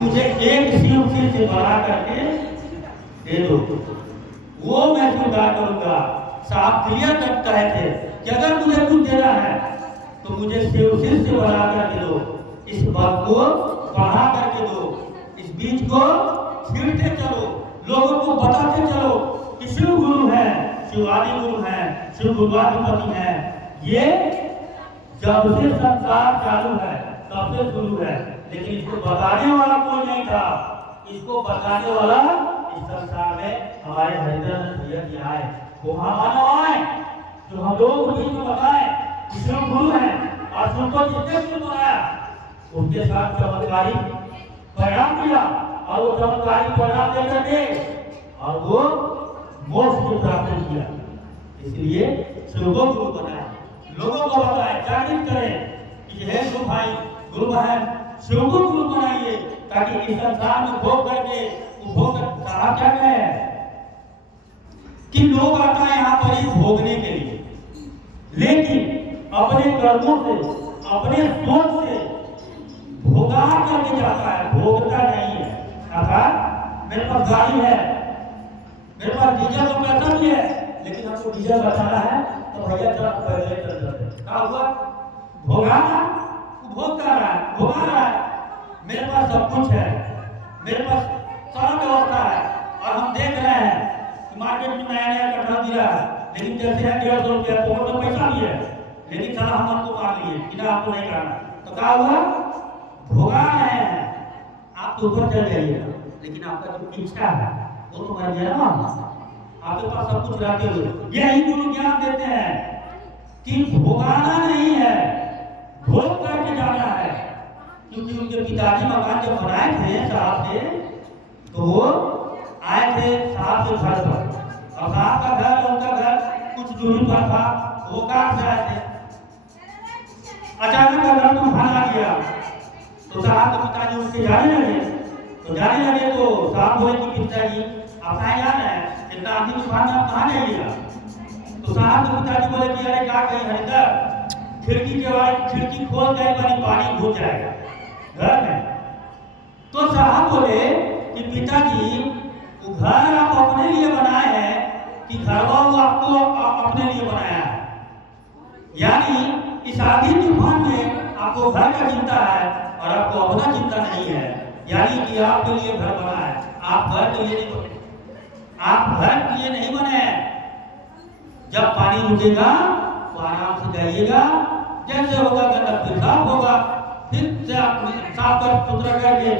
मुझे एक शिव से बना करके दे दो, वो मैं स्वीकार करूंगा। साहब क्लियर कट कहे थे कि अगर मुझे कुछ देना है तो मुझे शिव से बना करके दो, इस बात को बढ़ा करके दो, इस बीज को छींटते चलो, लोगों को बताते चलो कि शिव गुरु है, शिवादि गुरु है, शिव गुरुआधिपति है। ये जब से संसार चालू है तब से शुरू है, लेकिन इसको बताने वाला कोई नहीं था। इसको बताने वाला इस संसार में हमारे हरिदास भैया जी आए, वो मानव आए जो हम लोग बीच में बताए कि शिव गुरु है और सबको जितने भी बनाया उसके साथ चमत्कारी परिणाम दिया, और वो चमत्कारी परिणाम देकर के और वो मोक्ष को प्राप्त किया। इसलिए शिव को गुरु बनाया, लोगों को बताए, जागृत करें कि हे गुरु भाई, गुरु बहन, शिव को गुरु बनाइए, ताकि इस संसार में भोग करके उपभोग कहा क्या है कि लोग आता है यहाँ पर भोगने के लिए, लेकिन अपने कर्मों से, अपने सोच से भोगा करके जाता है, भोगता नहीं है। अर्थात मेरे पास गाड़ी है, मेरे पास डीजल का पैसा भी है, लेकिन हमको डीजल बचाना है तो भैया चल पहले चल जाते, क्या हुआ? भोगाना, भोग कर रहा है, भोगा रहा है। मेरे पास सब कुछ है, मेरे पास सारा व्यवस्था है, और हम देख रहे हैं कि मार्केट में नया नया कटहल दिया है, लेकिन जैसे है 150 रुपया, तो पैसा भी है, लेकिन सारा हम आपको मार लिए कि ना आपको नहीं करना, तो क्या हुआ? भोगा रहे हैं। आप तो ऊपर चल जाइए, लेकिन आपका जो इच्छा है वो तो मर गया ना। आपके पास सब कुछ रहते हुए यही गुरु ज्ञान देते हैं कि भोगाना नहीं है, भोग करके जाना है। क्योंकि उनके पिताजी मकान जब बनाए थे साहब से, तो वो आए थे साहब के घर पर, और साहब का घर उनका घर कुछ दूरी पर था, वो कार से आए थे। अचानक अगर तूफान आ गया तो साहब के पिताजी उनके जाने लगे, तो साहब बोले कि पिताजी आप कहाँ जाना है, इतना आंधी तूफान में आप कहाँ जाइएगा? तो साहब के पिताजी बोले कि अरे क्या कहीं हरिंदर, खिड़की खोल गए, पानी घुस जाएगा घर में। तो साहब बोले कि पिताजी वो घर आप अपने लिए बनाए हैं कि घर वालों आपको अपने लिए बनाया है? यानी इस आंधी तूफान में आपको घर का चिंता है और आपको अपना चिंता नहीं है, यानी कि आपके लिए घर बना है, आप घर के लिए नहीं बने, आप घर के लिए नहीं बने। जब पानी रुकेगा तो आराम से जाइएगा, जैसे होगा गंदा फिर साफ होगा, फिर से आप साफ कर सुथरा करके